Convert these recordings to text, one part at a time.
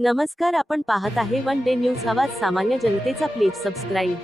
नमस्कार आपण पाहत आहे वन डे न्यूज आवाज सामान्य जनतेचा प्लीज सबस्क्राईब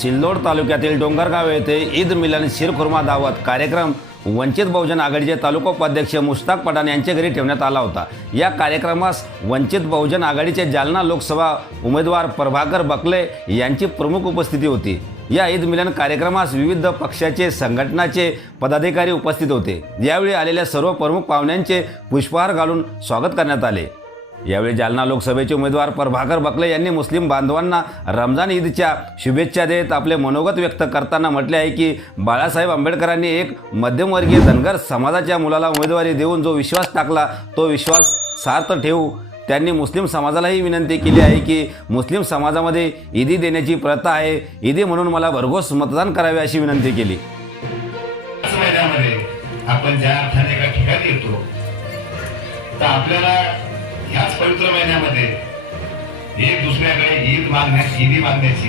सिल्लोड तालुक्यातील डोंगरगाव येथे ईद मिलन शिरखुर्मा दावत कार्यक्रम वंचित बहुजन आघाडीचे तालुका उपाध्यक्ष मुश्ताक पठाण यांच्या घरी ठेवण्यात आला होता. या कार्यक्रमास वंचित बहुजन आघाडीचे जालना लोकसभा उमेदवार प्रभाकर बकले यांची प्रमुख उपस्थिती होती. या ईद मिलन कार्यक्रमास विविध पक्षाचे संघटनाचे पदाधिकारी उपस्थित होते. यावेळी आलेल्या सर्व प्रमुख पाहुण्यांचे पुष्पहार घालून स्वागत करण्यात आले. यावेळी जालना लोकसभेचे उमेदवार प्रभाकर बकले यांनी मुस्लिम बांधवांना रमजान ईदच्या शुभेच्छा देत आपले मनोगत व्यक्त करताना म्हटले आहे की बाळासाहेब आंबेडकरांनी एक मध्यमवर्गीय धनगर समाजाच्या मुलाला उमेदवारी देऊन जो विश्वास टाकला तो विश्वास सार्थ ठेवू त्यांनी मुस्लिम समाजालाही विनंती केली आहे की मुस्लिम समाजामध्ये ईदी देण्याची प्रथा आहे. ईदी म्हणून मला भरघोस मतदान करावे अशी विनंती केली. आपण ज्या अर्थाने एका ठिकाणी येतो तर आपल्याला ह्याच पवित्र महिन्यामध्ये एक दुसऱ्याकडे ईद मागण्याची ईदी मागण्याची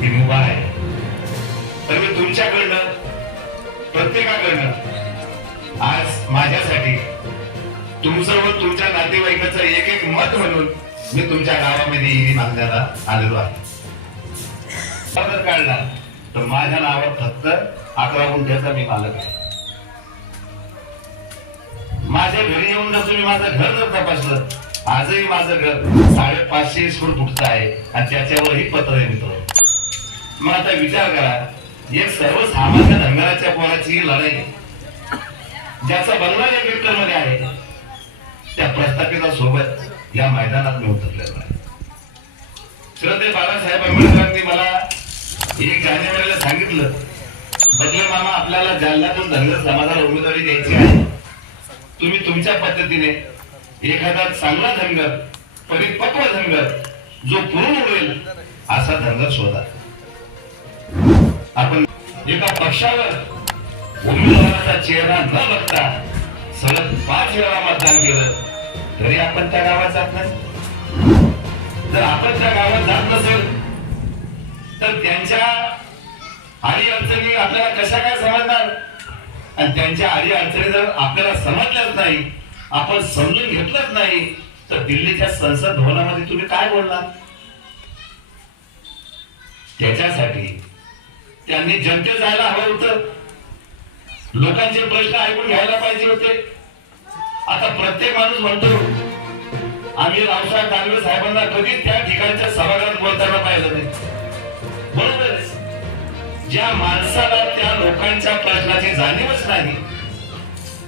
ही मुभा आहे. तर मी तुमच्याकडनं प्रत्येकाकडनं आज माझ्यासाठी तुमचं व तुमच्या नातेवाईकाचं एक एक मत म्हणून मी तुमच्या गावामध्ये ईदी मागण्याला आलेलो आहे. पदर काढला तर माझ्या नावात फक्त अकरा गुंठ्याचा मी मालक आहे. माझ्या घरी येऊन जर तुम्ही माझं घर जर तपासलं आजही माझं घर साडेपाचशे फूट फुटचं आहे आणि त्याच्यावरही पत्र आहे मित्र. मग आता विचार करा एक सर्वसामान्य धंगराच्या पोराची ही लढाई ज्याचा बंगला या हेक्टरमध्ये आहे सोबत या मैदानात मी उतरलेलो आहे. श्रद्धे बाळासाहेब आंबेडकरांनी मला एक जानेवारीला सांगितलं. बदले मामा आपल्याला जालन्यातून धनगर समाजाला उमेदवारी द्यायची आहे. तुम्ही तुमच्या पद्धतीने एखादा चांगला धनगर परिपक्व धनगर जो पूर्ण होईल असा धनगर शोधा. आपण एका पक्षावर उमेदवाराचा चेहरा न बघता सलग पाच वेळा मतदान केलं. तरी आपण त्या गावात जात नाही. जर आपण त्या गावात जात नसेल तर त्यांच्या अडी अडचणी आपल्याला कशा काय समजणार? आणि त्यांच्या अडी अडचणी जर आपल्याला समजल्याच नाही आपण समजून घेतलंच नाही तर दिल्लीच्या संसद भवनामध्ये तुम्ही काय बोलणार? त्याच्यासाठी त्यांनी जनते जायला हवं होतं. लोकांचे प्रश्न ऐकून घ्यायला पाहिजे होते. प्रत्येक माणूस म्हणतो आम्ही रावसाहेब दानवे साहेबांना कधीच त्या ठिकाणच्या सभागृहात बोलताना पाहिलं नाही. बरोबरच ज्या माणसाला त्या लोकांच्या प्रश्नाची जाणीवच नाही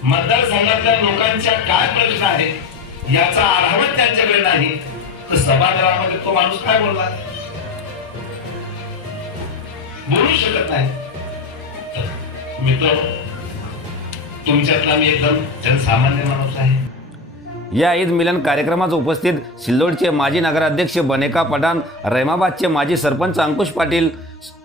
मतदारसंघातल्या लोकांच्या काय प्रश्न आहेत याचा आढावा त्यांच्याकडे नाही तर सभागृहामध्ये तो माणूस काय बोलला बोलू शकत नाही. मित्र तुमच्यातला मी एकदम जनसामान्य माणूस आहे. या ईद मिलन कार्यक्रमात उपस्थित सिल्लोडचे माजी नगराध्यक्ष बनेका पठाण रैमाबादचे माजी सरपंच अंकुश पाटील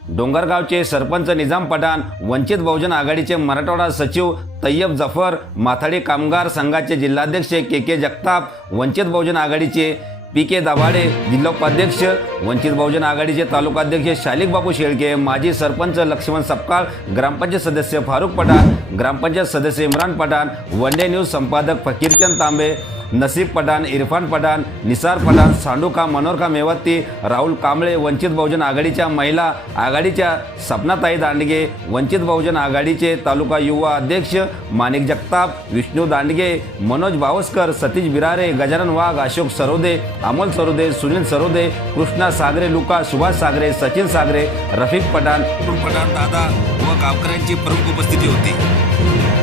डोंगरगावचे सरपंच निजाम पठाण वंचित बहुजन आघाडीचे मराठवाडा सचिव तय्यब जफर माथाडी कामगार संघाचे जिल्हाध्यक्ष के के जगताप वंचित बहुजन आघाडीचे पी के दाभाडे जिल्होपाध्यक्ष वंचित बहुजन आघाडीचे तालुकाध्यक्ष शालिक बापू शेळके माजी सरपंच लक्ष्मण सपकाळ ग्रामपंचायत सदस्य फारुख पठाण ग्रामपंचायत सदस्य Imran Pathan one day news संपादक फकीरचंद तांबे नसीब पठाण इरफान पठाण निसार पठाण सांडूका मनोरका मेवत्ती राहुल कांबळे वंचित बहुजन आघाडीच्या महिला आघाडीच्या सपनाताई दांडगे वंचित बहुजन आघाडीचे तालुका युवा अध्यक्ष माणिक जगताप विष्णू दांडगे मनोज भावस्कर सतीश बिरारे गजानन वाघ अशोक सरोदे अमोल सरोदे सुनील सरोदे कृष्णा सागरे लुका सुभाष सागरे सचिन सागरे रफिक पठाण पठाण दादा व गावकऱ्यांची प्रमुख उपस्थिती होती.